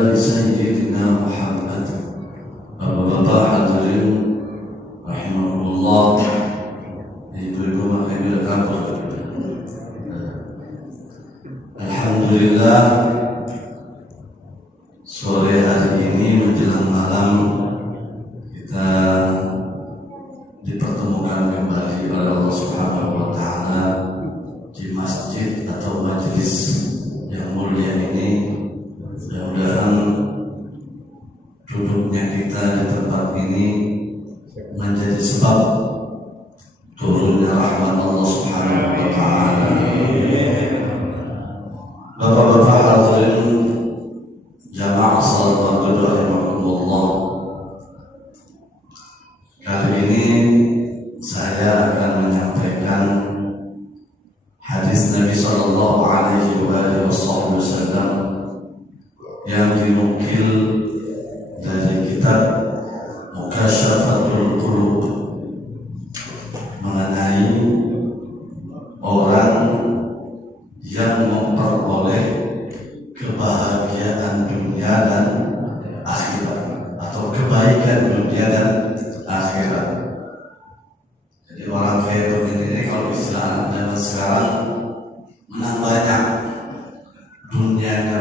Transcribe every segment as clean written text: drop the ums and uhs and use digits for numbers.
ali Sayyidina Muhammad. Bapak-bapak hadirin rahimahullah, ibu-ibu makhluk kabar. Alhamdulillah, sore hari ini menjelang malam kita dipertemukan kembali oleh Allah Subhanahu wa Ta'ala di masjid atau majelis yang mulia ini. Mudah-mudahan duduknya kita di tempat ini menjadi sebab turunnya rahmat Allah Subhanahu wa Ta'ala. Bapak-bapak hadirin jamaah salat maghrib rahimakumullah, kali ini saya akan menyampaikan hadis Nabi Sallallahu Alaihi Wasallam yang dinukil dari kitab Mukasyafatul Qulub mengenai orang yang memperoleh kebahagiaan dunia dan akhirat, atau kebaikan dunia dan akhirat. Jadi orang kaya ini kalau istilah zaman sekarang menang banyak, dunianya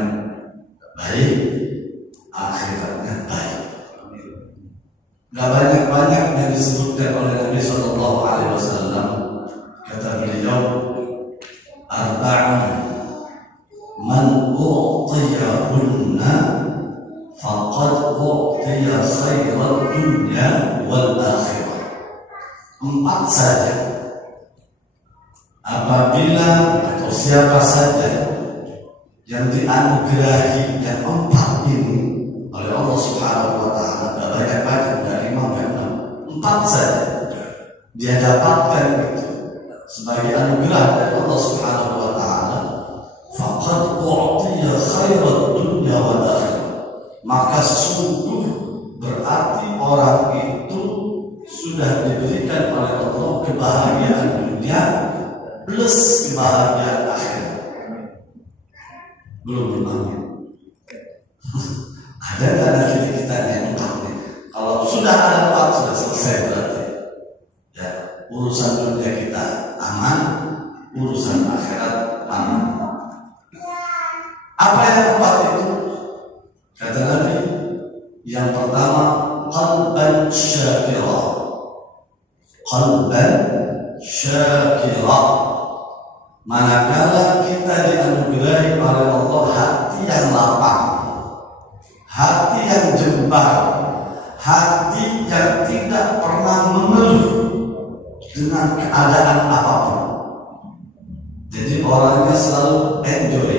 baik, akhiratnya baik. Gak banyak-banyak yang disebutkan oleh Nabi Sallallahu Alaihi Wasallam. Kata beliau, arba'un man u'tiyahunna faqad u'tiya khairat dunya wal akhirah. 4 saja, apabila atau siapa saja yang dianugerahi yang 4 ini oleh Allah Subhanahu wa Ta'ala, gak banyak-banyak, dari 5 4 saja dia dapatkan itu sebagai anugerah dari Allah Subhanahu wa Ta'ala, faqad u'tiya khairat dunya wal akhirah, maka sungguh berarti orang itu sudah diberikan oleh Allah kebahagiaan dunia plus kebahagiaan akhirat. Belum ada diri kita yang 4 nih. Kalau sudah ada 4 sudah selesai berarti. Ya, urusan dunia kita aman, urusan akhirat aman. Apa yang 4 itu? Kata Nabi, yang pertama, qalban syakira. Qalban syakira. Manakala kita dianugerahi oleh Allah hati yang lapang, hati yang jembar, hati yang tidak pernah mengeluh dengan keadaan apapun. Jadi orangnya selalu enjoy,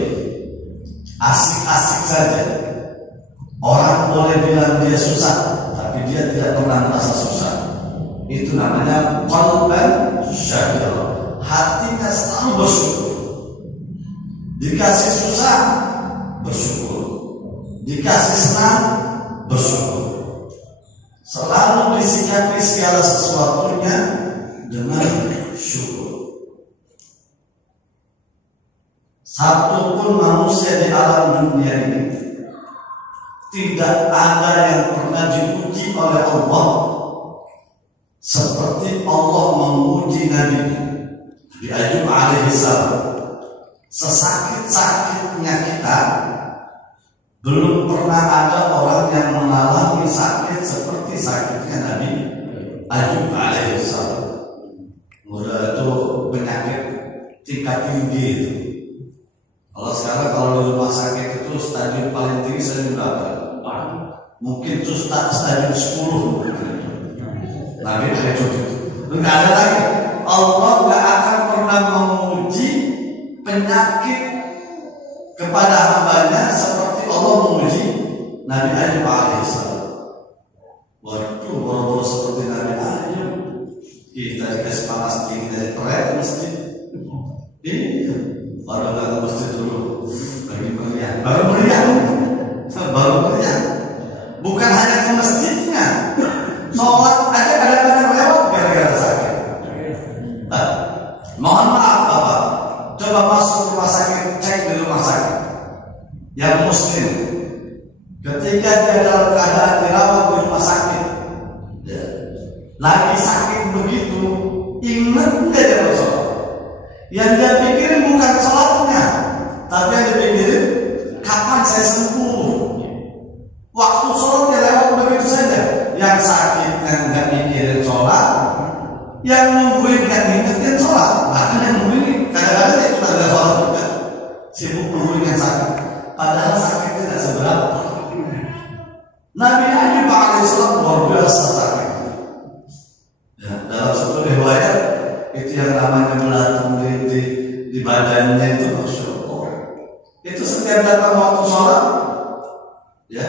asik-asik saja. Orang boleh bilang dia susah, tapi dia tidak pernah merasa susah. Itu namanya qalban syakira. Hatinya selalu bersyukur. Dikasih susah, bersyukur. Dikasih senang, bersyukur. Selalu disikapi segala sesuatunya dengan syukur. Satupun manusia di alam dunia ini tidak ada yang pernah diuji oleh Allah seperti Allah menguji Nabi Ayub alaihi salam. Sesakit-sakitnya kita, belum pernah ada orang yang mengalami sakit seperti sakitnya Nabi Ayub alaihi salam. Udah itu penyakit tingkat tinggi itu. Kalau sekarang kalau di rumah sakit itu stadium paling tinggi stadium berapa? Mungkin itu stadium 10. Nabi Ayub itu enggak ada lagi. Allah gak akan pernah menguji penyakit kepada hambanya seperti Allah menguji Nabi Ayub alaihissalam. Waduh, boro-boro seperti Nabi Ayub kita dikasih panas tinggi dari proyek mesti. Iya, baru datang masjid dulu lagi meriah, baru meriah. Bukan hanya ke masjidnya, sholat aja kadang-kadang lewat gara-gara sakit. Mohon maaf Bapak, coba masuk rumah sakit, cek di rumah sakit yang muslim, Ketika dia dalam keadaan dirawat di rumah sakit, ya, lagi sakit begitu, ingat nggak dia bersolat? Yang dia pikirin bukan sholatnya, tapi yang dia pikirin kapan saya sembuh. Waktu sholatnya lewat begitu saja. Yang sakit yang nggak mikirin sholat, yang nungguin nggak ngingetin sholat. Bahkan yang nungguin kadang-kadang dia cuma ada sholat juga, sibuk nungguin yang sakit. Padahal sakitnya tidak seberapa. Nabi Ayub alaihissalam luar biasa sakit. Ya, dalam satu riwayat itu yang namanya belatung di badannya itu, Masya Allah. Itu setiap datang waktu sholat, ya,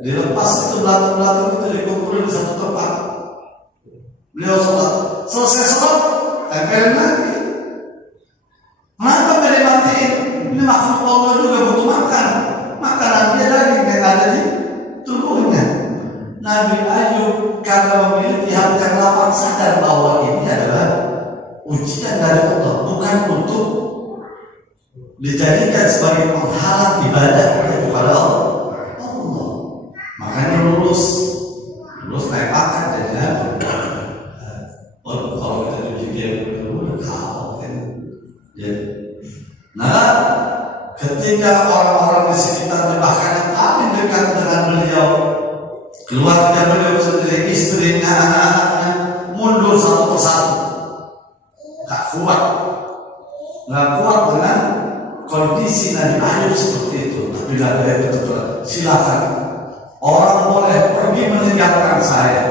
dilepas itu belatung-belatung itu dikumpulin di satu tempat. Beliau sholat, selesai sholat, tempelin lagi. Kenapa nggak dimatiin? Ini makhluk Allah juga butuh makan. Makanan dia daging yang ada di tubuhnya. Nabi Ayub karena memiliki hati yang lapang sadar bahwa ini adalah ujian dari Allah, bukan untuk dijadikan sebagai penghalang ibadah kepada Allah. Makanya lulus naik pangkat jadi Nabi. Kalau kita dipikir udah kau kan. Nah, ketika orang-orang di sekitar bahkan yang paling dekat dengan beliau, keluarga beliau sendiri, istrinya, anak-anaknya mundur satu persatu, nggak kuat dengan kondisi Nabi Ayub seperti itu. Tapi Nabi Ayub betul-betul silakan, orang boleh pergi meninggalkan saya,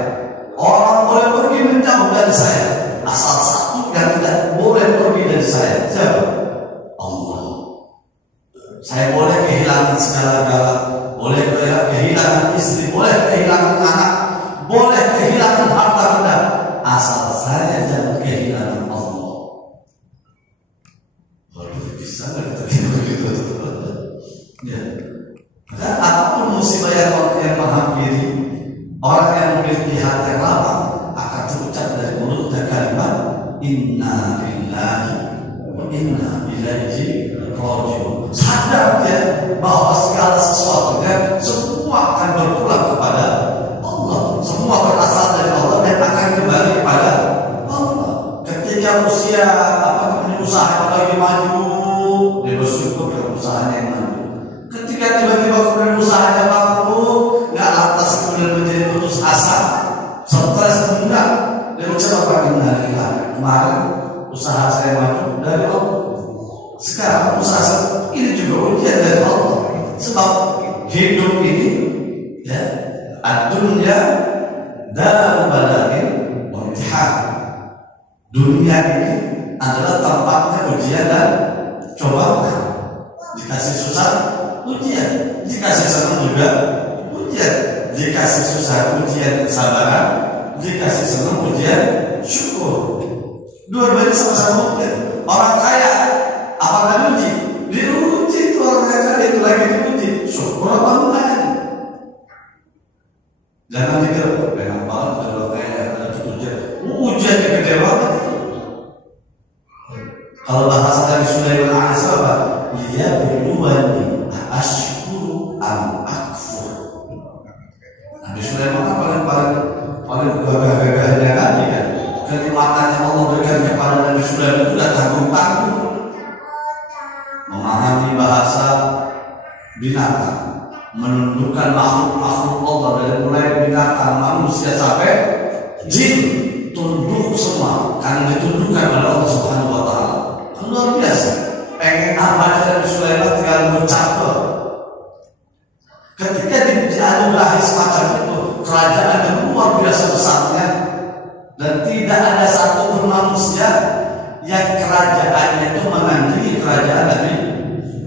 orang boleh pergi menjauh dari saya, asal satu yang tidak boleh pergi dari saya, siapa? Allah. Saya boleh kehilangan segala-gala, boleh kehilangan istri, boleh kehilangan anak, boleh kehilangan harta benda, asal saya jangan kehilangan Allah. Waduh, bisa nggak kita begitu? Ya. Dan apapun musibah yang menghampiri, orang yang memiliki hati yang lapang akan terucap dari mulutnya kalimat Inna lillahi wa inna ilaihi raji'un. Sadar dia bahwa segala sesuatunya semua akan berpulang kepada Allah, semua berasal dari Allah dan akan kembali kepada Allah. Ketika usia usaha lagi maju, dia bersyukur dengan usahanya yang maju. Ketika tiba-tiba kemudian usahanya bangkrut, nggak lantas kemudian menjadi putus asa, stres, enggak. Dia mencoba bagaimana kemarin usaha saya maju dari Allah. Sekarang usaha ini juga ujian dari Allah. Sebab hidup ini, ya, ad-dunya darul balaghin wa imtihan. Dunia ini adalah tempatnya ujian dan cobaan. Dikasih susah, ujian. Dikasih senang juga, ujian. Dikasih susah, ujian kesabaran. Dikasih senang, ujian syukur. Dua-duanya sama-sama ujian. Orang kaya apakah diuji? Diuji itu orang kaya itu lagi diuji. Syukur apa enggak? Jangan pikir enak banget kalau kaya ada ujian. Ujian yang gede banget. Kalau bahasa Nabi Sulaiman alaihissalam, dia berduani asyukuru am akfur. Nabi Sulaiman kan paling gagah-gagahnya Nabi kan. Kenikmatan yang Allah berikan kepada Nabi Sulaiman itu sudah tanggung-tanggung. Memahami bahasa binatang, menundukkan makhluk-makhluk Allah dari mulai binatang, manusia sampai jin, tunduk semua karena ditundukkan oleh Allah Subhanahu wa Ta'ala. Luar biasa. Pengen apa Nabi Sulaiman tinggal mengucap. Ketika dianugerahi semacam itu, kerajaan yang luar biasa besarnya, dan tidak ada satu pun manusia yang kerajaannya itu menandingi kerajaan Nabi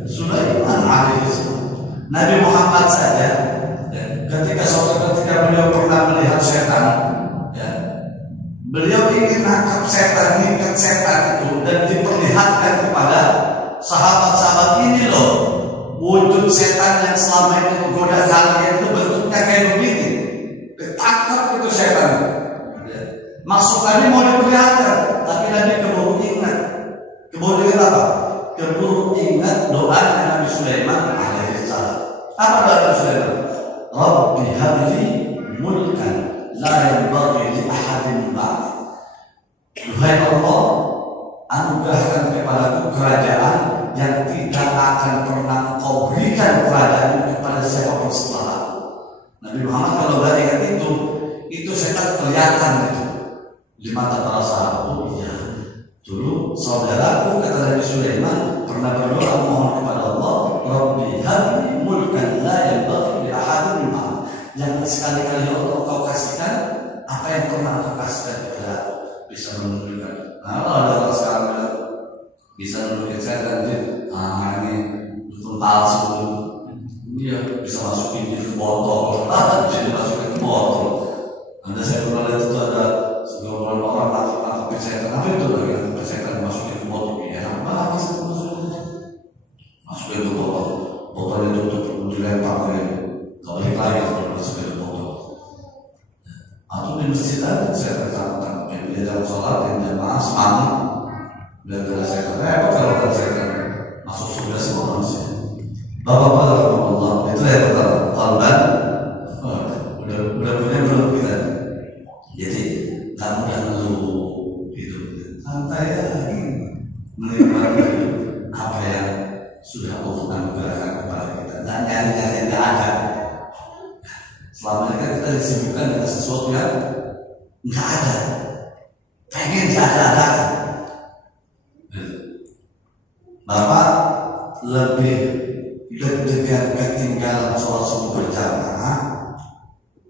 Sulaiman alaihissalam. Nabi Muhammad saja, ketika beliau pernah melihat setan, ya, beliau ingin nangkap setan, mengikat setan itu dan diperlihatkan kepada sahabat-sahabat ini loh, wujud setan yang selama ini menggoda kalian itu bentuknya kayak begini. Ditangkap itu setan. Maksud Nabi mau diperlihatkan, tapi Nabi keburu ingat. Keburu ingat apa? Keburu ingat doa Nabi Sulaiman alaihissalam. Apa doa Nabi Sulaiman? Rabbi habli mulkan la yanbaghi li ahadin ba'di. Duhai Allah, anugerahkan kepadaku kerajaan yang tidak akan pernah Kau berikan kerajaan kepada siapapun setelah aku. Nabi Muhammad kalau berikan itu setan kelihatan gitu di mata para sahabat. Oh iya, dulu saudaraku kata Nabi Sulaiman pernah berdoa mohon kepada Allah, Rabbi habli mulkan la yanbaghi li ahadin ba'di. Yang sekali-kali Allah Kau kasihkan apa yang pernah Kau kasihkan kepada aku, bisa menunjukkan. Nah, kalau ada orang sekarang bisa menunjukkan setan, ini betul palsu, dia bisa masukin di botol, bisa dimasukin ke botol. Anda saya pernah lihat itu ada segelombol orang nangkep setan, apa itu lagi nangkep setan dimasukin ke botol, enak banget masukin ke botol, botolnya tutup, dilempar lagi, nggak balik lagi kalau masukin ke botol. Atau di masjid ada saya tertangkap, dia dalam sholat yang jamaah semangat, dan ada setan, kalau ada setan masuk surga semua manusia. Bapak-bapak Allah, itu yang pertama, kalban. Udah punya belum kita? Jadi kamu dan lu hidup santai lagi, menikmati apa yang sudah Allah anugerahkan kepada kita. Dan nyari-nyari yang tidak ada. Selama ini kita disibukkan dengan sesuatu yang nggak ada, pengen ada. Bapak lebih deg-degan ketinggalan sholat subuh berjamaah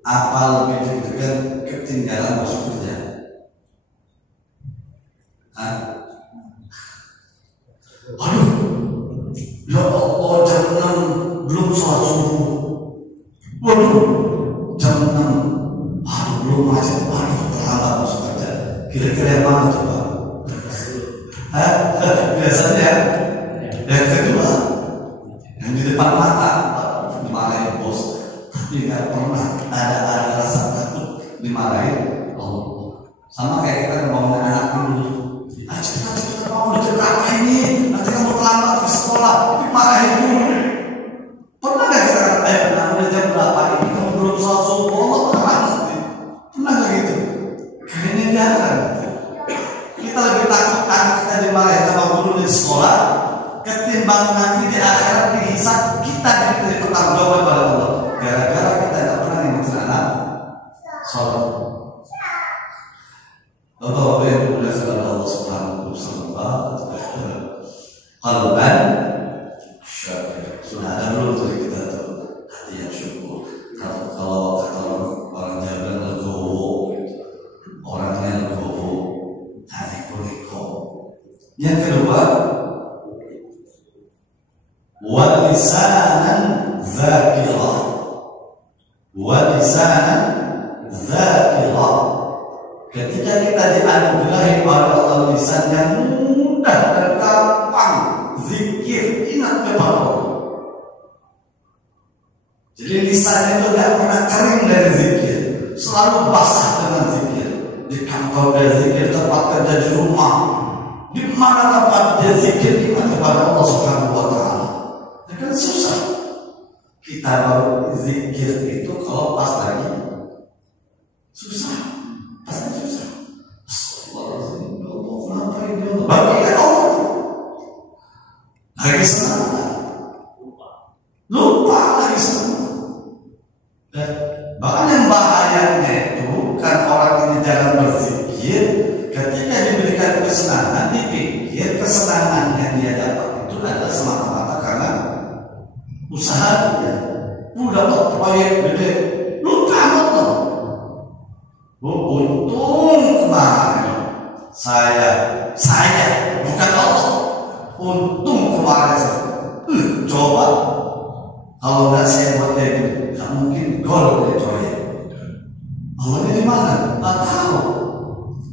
apa lebih deg-degan ketinggalan masuk kerja? Aduh, ya Allah, jam 6 belum sholat subuh. Waduh, jam 6 belum macet. Waduh, terlambat masuk kerja. Kira-kira yang mana coba? Biasanya yang kedua, yang di depan mata dimarahin bos, tapi nggak pernah ada rasa takut dimarahin Allah. Sama kayak kita ngomongin anak dulu, cepat mau cerita ini, nanti kamu terlambat ke sekolah, dimarahin dulu. Pernah nggak kita udah jam berapa ini kamu belum sholat subuh, Allah marah nanti. Pernah nggak gitu? Kayaknya jarang. Kita lebih takut anak kita dimarahin sama guru di sekolah ketimbang nanti di akhirat dihisab kita diberi pertanggungjawaban kepada Allah gara-gara kita tidak pernah ngikutin anak sholat. Bapak-bapak yang dimuliakan oleh Allah Subhanahu wa Ta'ala, qalban syakir. Sudah ada belum tuh kita tuh hati yang syukur. Kalau kata orang Jawa bilang legowo, orangnya legowo, hati kuriko. Yang kedua, walisanan zakirah. Ketika kita dianugerahi oleh Allah lisan yang mudah dan gampang zikir, ingat kepada Allah. Jadi lisannya itu tidak pernah kering dari zikir, selalu basah dengan zikir. Di kantor dia zikir, tempat kerja, di rumah, di mana tempat dia zikir, ingat kepada Allah Subhanahu wa Ta'ala. Kan susah kita baru zikir itu kalau pas lagi susah, Astagfirullahaladzim, Allah kenapa ini Allah baru ingat Allah lagi senang lupa lagi senang. Bahkan yang bahayanya itu kan orang ini jangan berzikir ketika diberikan kesenangan, dipikir kesenangan yang dia dapat itu adalah semata-mata karena usahanya. Udah dapat proyek gede, lupa Allah. Untung kemarin saya bukan Allah. Untung kemarin coba kalau nggak saya buat kayak gitu, nggak mungkin gol dari proyek. Allahnya di mana? Nggak tahu.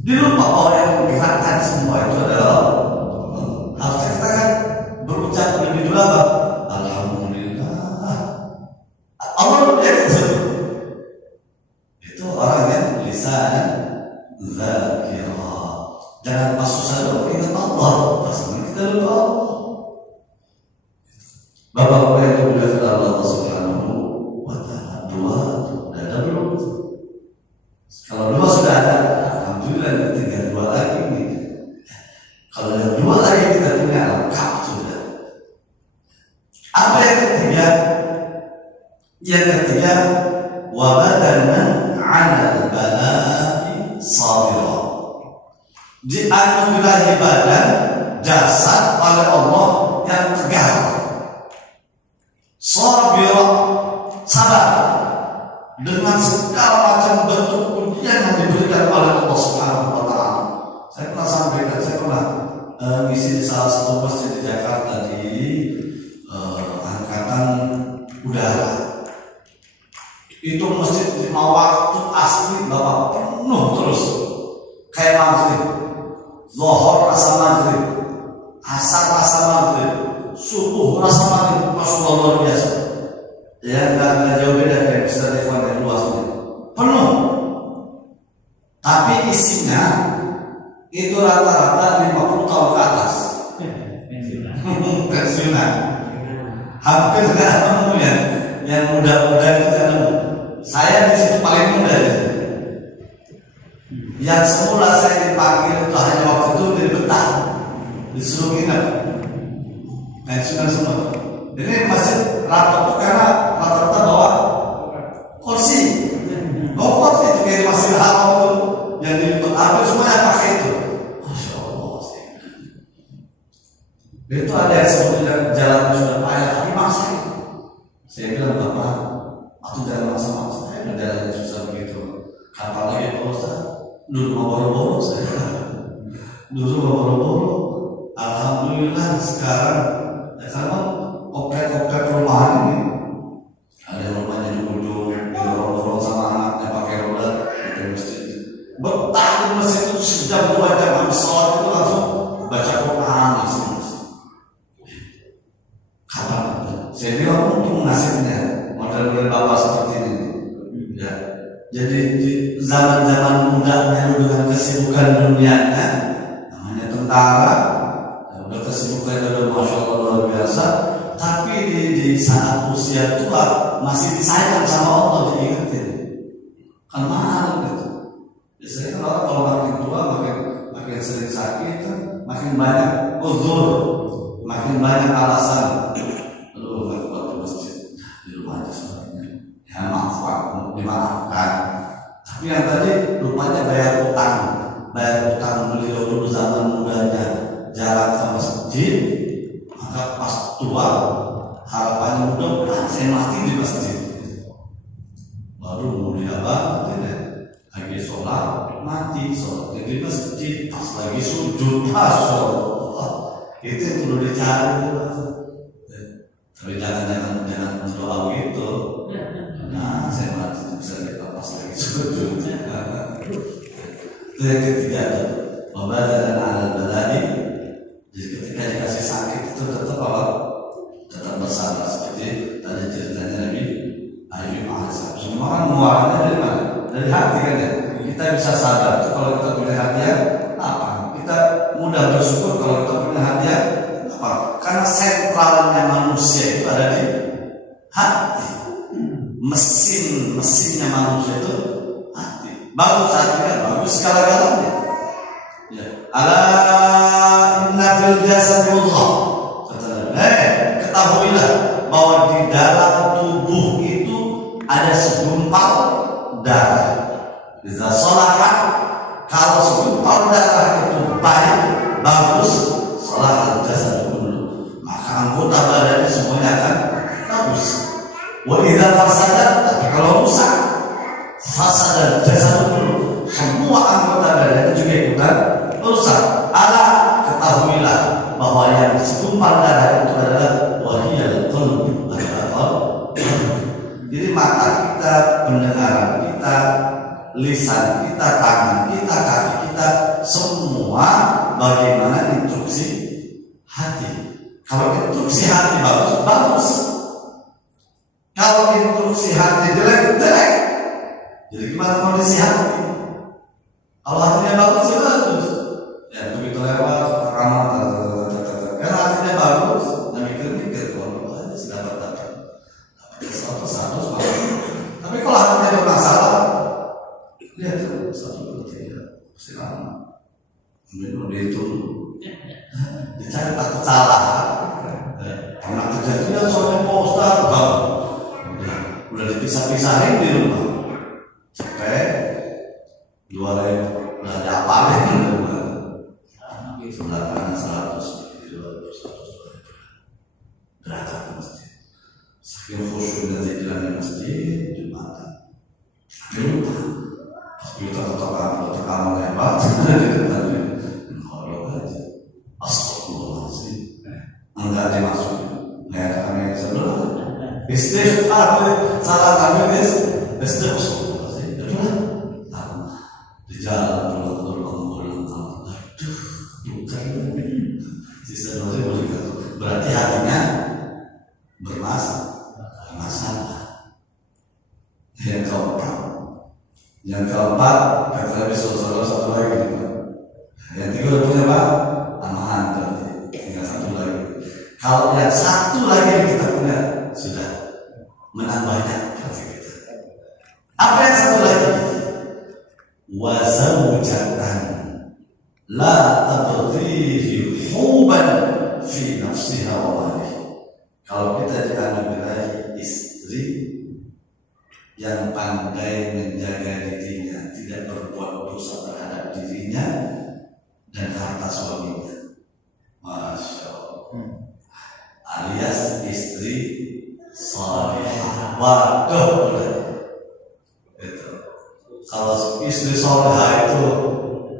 Dilupa bahwa yang menggerakkan semua itu adalah harusnya kita kan berucap lebih dulu apa? Allah itu orang yang lisan zakirah. Jangan pas susah dong, ingat Yang ketiga, wa badanan 'alal bala'i sabira. Dianugerahi badan, jasad oleh Allah yang tegar, sabira, sabar dengan segala macam bentuk ujian yang diberikan oleh Allah Subhanahu wa Ta'ala. Saya pernah sampaikan, saya pernah ngisi di salah satu masjid di Jakarta di angkatan udara. Itu masjid 5 waktu asli Bapak penuh terus, kayak maghrib, zuhur rasa maghrib, asar rasa maghrib, subuh rasa maghrib, Masya Allah luar biasa. Ya nggak jauh beda kayak bisa dilihat dari luar sini, penuh. Tapi isinya itu rata-rata 50 tahun ke atas. Pensiunan. Hampir nggak nemu ya, yang muda-muda itu kan nemu. Saya di situ paling muda ya. Yang semula saya dipanggil itu hanya waktu itu dari Betah, disuruh nginep, pensiunan semua. Ini masih rata karena rata-rata bawa kursi, bawa kursi itu kayak masih haram tuh, yang diliput hampir semuanya pakai itu. Masya Allah. Itu ada yang sebetulnya jalan sudah payah, tapi maksa. Saya bilang Bapak, aku jalan sama saya, jalan yang susah begitu. Kapan lagi Pak Ustaz? Dulu mau boro-boro saya. Dulu mau boro-boro. Alhamdulillah sekarang ya sama oprek-oprek rumahan ini. Ada rumahnya di ujung, dorong-dorong sama anaknya pakai roda di masjid. Betah di masjid itu sejam 2 jam habis sholat itu langsung baca Quran langsung. Kapan? Saya bilang untung nasibnya model-model Bapak seperti ini. Ya. Jadi di zaman-zaman mudanya dengan kesibukan dunianya, namanya tentara, udah kesibukan udah Masya Allah luar biasa. Tapi di saat usia tua masih disayang sama Allah, diingetin. Kan mahal gitu. Biasanya orang kalau makin tua makin sering sakit, makin banyak uzur, makin banyak alasan. Aduh, nggak kuat di masjid, di rumah aja sebenarnya. Ya maaf, dimaafkan. Tapi yang tadi rupanya bayar utang beliau dulu zaman mudanya jalan ke masjid, maka pas tua harapannya mudah-mudahan saya mati di masjid. Baru mau diapa? Lagi sholat mati, sholat di masjid, pas lagi sujud, Masya Allah. Itu yang perlu dicari. Tapi jangan berdoa gitu. Nah, saya mati bisa pas lagi sujud. Itu yang ketiga, membadaran alal balai. Jadi ketika dikasih sakit itu tetap apa? Tetap bersabar seperti tadi ceritanya Nabi Ayub alaihissalam. Semua orang muaranya dari mana? Dari hati kan ya. Kita bisa sadar itu kalau kita punya hati yang apa? Kita mudah bersyukur kalau kita punya hati yang apa? Karena sentralnya manusia itu ada di hati. Mesinnya manusia itu hati. Bagus hatinya, bagus segala-galanya. Ya. Ala inna fil jasadi mudghah. Ketahuilah bahwa di dalam tubuh itu ada segumpal darah. Bisa sholahat, kalau segumpal darah itu baik, bagus, sholahat jasad dulu. Maka anggota badannya semuanya akan bagus. Wa idza fasadat, tapi kalau rusak, fasadat jasad dulu. Semua anggota badannya juga ikutan rusak. Ala ketahuilah bahwa yang segumpal darah itu adalah wahiyal qalb, adalah qalb. Jadi mata kita, pendengaran kita, lisan kita, tangan kita, kaki kita, semua bagaimana instruksi hati. Kalau instruksi hati bagus, bagus. Kalau instruksi hati jelek, jelek. Jadi gimana kondisi hati? Kalau hatinya bagus, ya bagus. Ya begitu lewat kamar, karena hatinya bagus, dan mikir-mikir kalau aja sudah dapat satu. Tapi kalau hatinya bermasalah, lihat tuh 1, 2, 3, pasti lama. Kemudian dihitung, dicari takut salah. Pernah kejadian soalnya Pak Ustaz, udah dipisah-pisahin di rumah sampai 2000 udah ada apa deh sebelah kanan 100 berangkat ke masjid. Saking khusyuknya zikran di masjid Jumatan di rumah pas kita tekanan hebat kalau aja astagfirullahaladzim enggak dimaksud lihat kami sebelah istighfar salah kami istighfar di jalan pulang aduh bukan sisa masih berarti hatinya bermasalah. Yang keempat kata Nabi SAW satu lagi. Yang tiga udah punya apa? Amahan berarti tinggal satu lagi. Kalau yang satu lagi kita punya sudah menang banyak berarti kita. Apa yang satu lagi? Wazawjatan la tabghihi huban fi nafsiha wa malihi. Kalau kita dianugerahi istri yang pandai menjaga dirinya, tidak berbuat dosa terhadap dirinya dan harta suaminya, masya Allah, alias istri salihah. Waduh, itu kalau istri salihah itu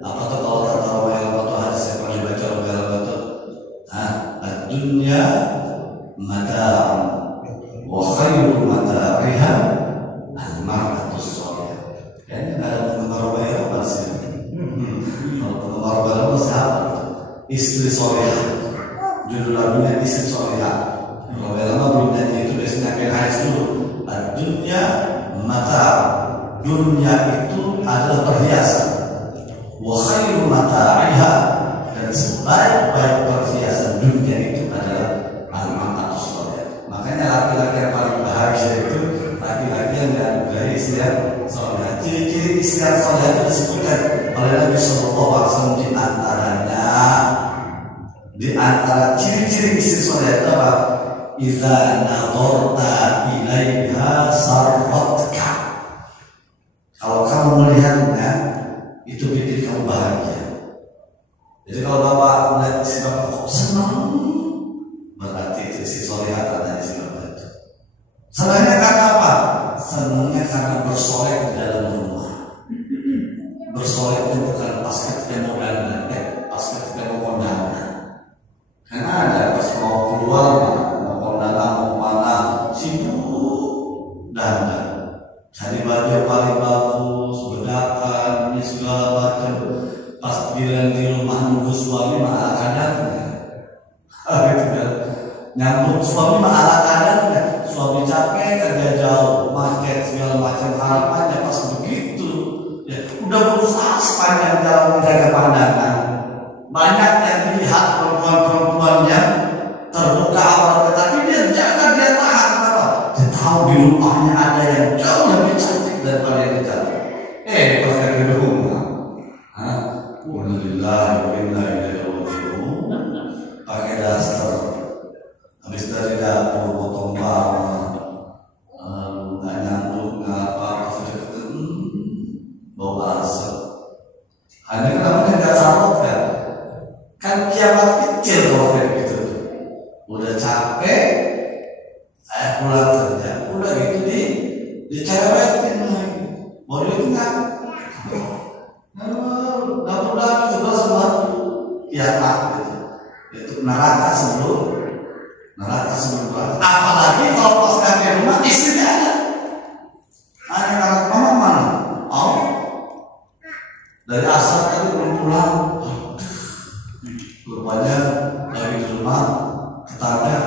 apa tuh kalau kata Rasulullah atau hadis yang pernah dibaca oleh Rasulullah itu, dunia mata'un wa khairu mata'iha al-mar'atus salihah. Kayaknya nggak ada penggemar bayar pasti. Kalau penggemar bayar pasti apa? Istri salihah. Judul lagunya istri salihah. Kalau lama belum nyanyi itu biasanya kayak hadis dulu. Dunia mata'un. Dunia itu adalah perhiasan. Wa khairu mata'iha, dan sebaik-baik perhiasan dunia itu adalah al-mar'atus salihah. Makanya laki-laki yang paling bahagia itu laki-laki yang dianugerahi istri yang salihah. Ciri-ciri istri yang salihah itu disebutkan oleh Nabi SAW di antara ciri-ciri istri salihah itu apa? Idza nadharta ilaiha sarratka. Kalau kamu melihatnya itu bikin kamu bahagia. Jadi kalau bapak melihat istri bapak kok senang, berarti itu istri salihah tanda istri bapak itu. Senangnya karena apa? Senangnya karena bersolek di dalam rumah. Bersoleknya bukan pas ketika mau dandan, pas ketika mau kondangan. Karena ada pas mau keluar, mau kondangan, mau mana, sibuk dandan, cari baju yang paling bagus, bedakan, ini segala macam. Pas bilang di rumah nunggu suami malah kadarnya, gitu kan? Nyambut suami malah kadarnya. Suami capek kerja jauh, macet segala macam harapannya pas begitu, ya udah berusaha sepanjang jalan menjaga pandangan. Banyak yang dilihat perempuan-perempuan yang terbuka awal, tetapi dia jaga, dia tahan. Kenapa? Dia tahu di rumahnya ada yang jauh lebih cantik daripada yang dia cari. Pas dari rumah, alhamdulillah, wa inna ilaihi raji'un. Pakai daster, habis dari dapur potong bawang, nggak nyambung, nggak apa-apa, bau asap. Hanya kenapa nggak sambut kan? Kan kiamat kecil kalau kayak gitu. Udah capek, pulang kerja, udah gitu dicerewetin lagi. Mau duit nggak? Dapur coba semua. Kiamat gitu. Itu neraka sebelum pulang. Apalagi kalau pas kakek rumah istrinya ada. Anak-anak mama mana? Oh, dari asal tadi belum pulang. Rupanya dari rumah tetangga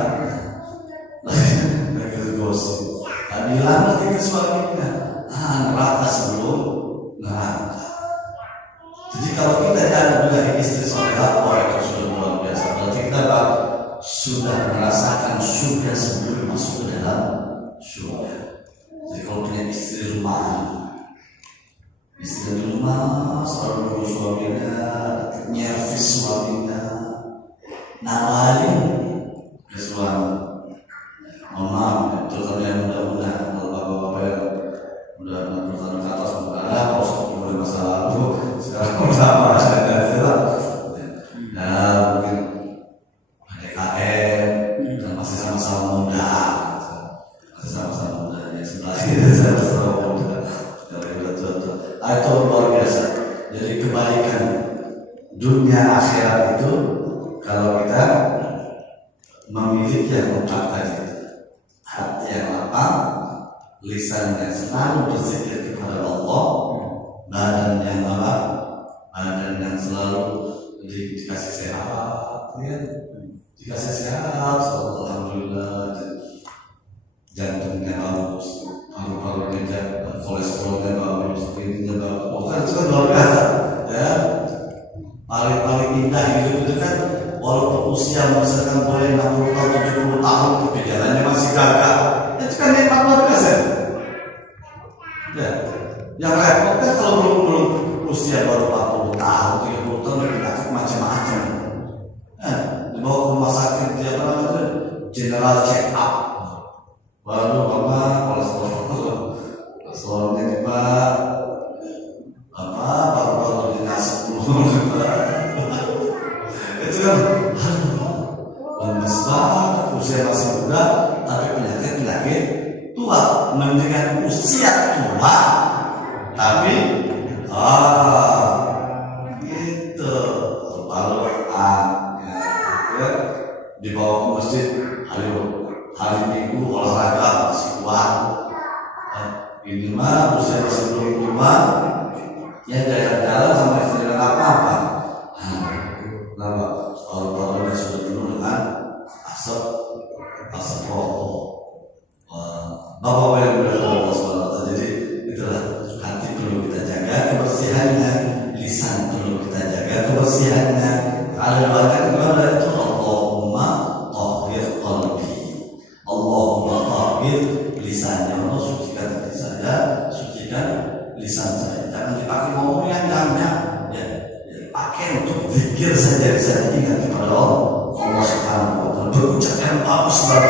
lagi gosip. Tak bilang lagi ke suaminya. Neraka sebelum neraka. Jadi kalau kita dianugerahi istri salihah, itu sudah luar biasa. Berarti kita sudah merasakan surga sebelum masuk ke dalam surga. Jadi kalau punya istri rumah selalu nunggu suaminya, nyervis suaminya, nawarin ke suami. Mohon maaf, terutama yang muda-muda, kalau bapak udah 60 tahun ke atas ada kalau seumur masa lalu sekarang bersama nah mungkin DKM dan masih sama-sama muda ya sebelah ini sama-sama muda itu luar biasa. Jadi kebaikan dunia akhirat itu kalau kita memiliki yang empat tadi, hati yang lapang, lisan yang selalu berzikir kepada Allah, badan yang lapang, badan yang selalu dikasih sehat, ya, dikasih sehat, alhamdulillah, jantungnya bagus, paru-parunya jaga, kolesterolnya bagus, ininya bagus, bukan itu kan luar biasa, ya, paling indah hidup itu kan. Walaupun usia misalkan boleh 60 tahun, 70 tahun, tapi jalannya masih gagah. Itu kan nikmat luar biasa. Ya. Yang repot kan kalau belum usia baru 40 tahun, 30 tahun, penyakit macam-macam. Dibawa ke rumah sakit, dia apa namanya? General check up. Baru kolesterolnya juga, paru-paru dinasib dulu. Itu kan lemes banget, usia masih muda tapi penyakit tua. Mendingan usia tua tapi gitu baru ya, dibawa ke masjid hari Minggu olahraga masih kuat. Ini mah usia masih belum tua ya, jalan-jalan sama istri apa-apa. Nama paru-parunya sudah penuh dengan asap rokok. Bapak yang berdoa Allah SWT. Jadi itulah, hati perlu kita jaga kebersihannya, lisan perlu kita jaga kebersihannya. Ada doakan kepada itu Allahumma tahhir qalbi, Allahumma tahhir lisannya. Allah sucikan hati saya, sucikan lisan saya. Jangan dipakai ngomong yang jangan. Pakai untuk zikir saja, bisa ingat kepada Allah Subhanahu wa Ta'ala. Berucap yang bagus saja,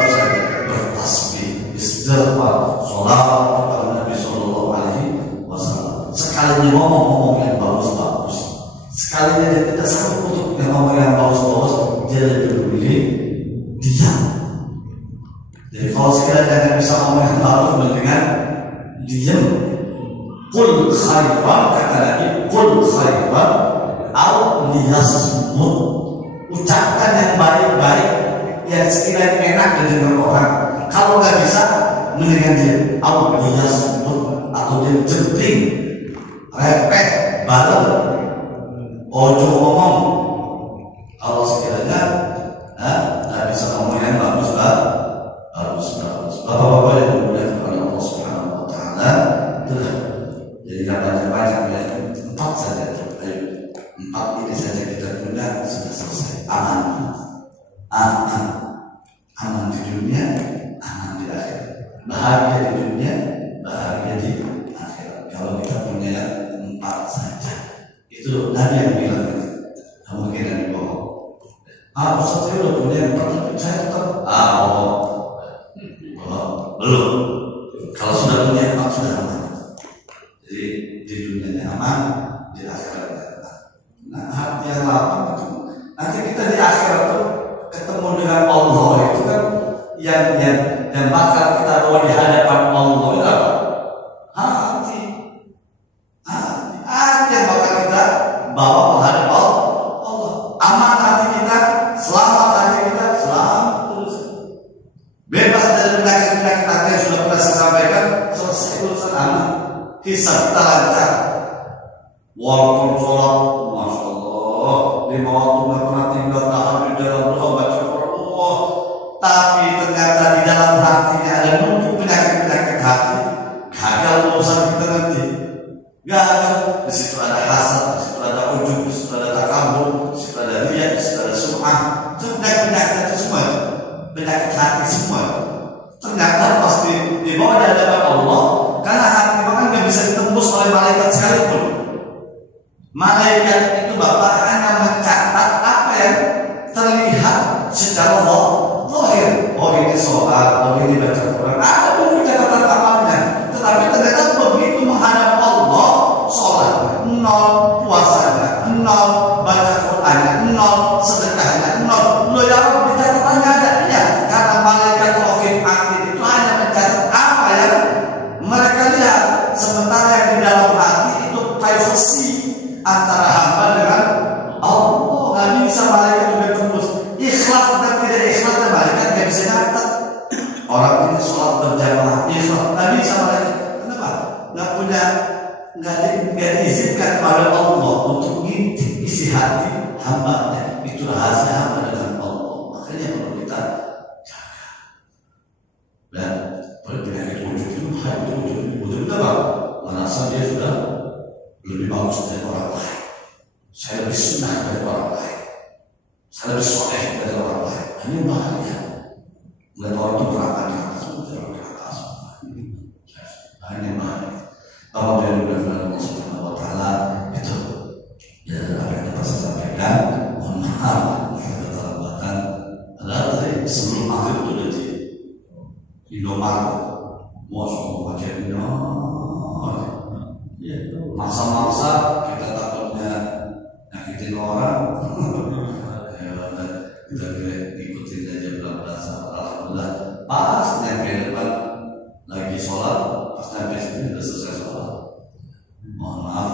bertasbih, istighfar, sholawat kepada Nabi Sallallahu Alaihi Wasallam. Sekalinya ngomong yang bagus-bagus, sekalinya dia tidak sanggup untuk ngomong yang bagus-bagus, dia lebih memilih diam. Jadi kalau sekalian jangan bisa ngomong yang bagus, mendingan diam. Qul khairan, kata Nabi, qul khairan au liyasmut, ucapkan yang baik-baik yang sekiranya enak didengar orang. Kalau nggak bisa, mendingan dia au liyasmut, atau dia jempling, repet, balon, ojo ngomong. Kalau sekiranya nggak bisa ngomong yang bagus, bagus. Bapak-bapak yang dimuliakan kepada Allah Subhanahu Wa Taala, jadi banyak-banyak ya, 4 saja. 4 ini saja kita punya sudah selesai. Aman di dunia, aman di akhirat. Bahagia di dunia, bahagia di akhirat. Kalau kita punya yang 4 saja, itu Nabi yang bilang, mungkin Nabi bohong. Ustaz saya udah punya yang 4, tapi saya tetap belum. Kalau sudah punya 4 sudah aman. Jadi di dunia aman, di akhirat. Nah, hati yang lapang itu nanti kita di akhirat tuh ketemu dengan Allah, itu kan yang bakal kita bawa di hadapan Allah itu apa? Hati yang bakal kita bawa menghadap Allah. Aman hati kita, selamat hati kita, selamat terus, bebas dari penyakit-penyakit hati yang sudah pernah saya sampaikan. Selesai urusan aman, hisab kita lancar. Walaupun sholat, masya Allah, 5 waktu nggak pernah tinggal tahan di dalam doa baca Allah, tapi ternyata di dalam hatinya ada numpuk penyakit hati, gagal urusan kita nanti. Gagal. Di situ ada hasad, di situ ada ujub, di situ ada takabur, di situ ada riya, di situ ada sum'ah. Itu penyakit itu semua, penyakit hati semua. Ternyata pasti dibawa di hadapan Allah, karena hati bahkan nggak bisa ditembus oleh malaikat sekalipun. Malaikat itu Bapak hanya mencatat apa yang terlihat secara zahir. Oh ini sholat, oh ini baca Quran, ada buku catatan amalnya. Tetapi ternyata begitu sementara yang di dalam hati itu privacy antara hamba dengan Allah. Nggak bisa malaikat juga tembus. Ikhlas dan tidak ikhlasnya malaikat nggak bisa nyatet. Orang ini sholat berjamaah ikhlas nggak bisa malaikat. Kenapa? Nggak diizinkan pada Allah untuk ngintip isi hati hambanya. Itu rahasia hamba dengan Allah. Makanya perlu kita jaga. Dan penyakit wujud apa? Merasa dia sudah lebih bagus dari orang lain. Saya lebih sunnah dari orang lain. Saya lebih soleh dari orang lain. Ini bahaya. Melihat orang itu berangkat di atas, berangkat di atas. Ini bahaya. Kalau dia sudah Allah Subhanahu Wa Taala itu, ya apa yang dapat saya sampaikan. Mohon maaf, kita terlambatan. Padahal tadi sebelum maghrib itu udah di Indomaret, mau semua macamnya. Maksa-maksa kita takutnya nyakitin orang. Kita ikutin aja belakang. Alhamdulillah pas nyampe depan lagi sholat, pas nyampe sini udah selesai sholat. Mohon maaf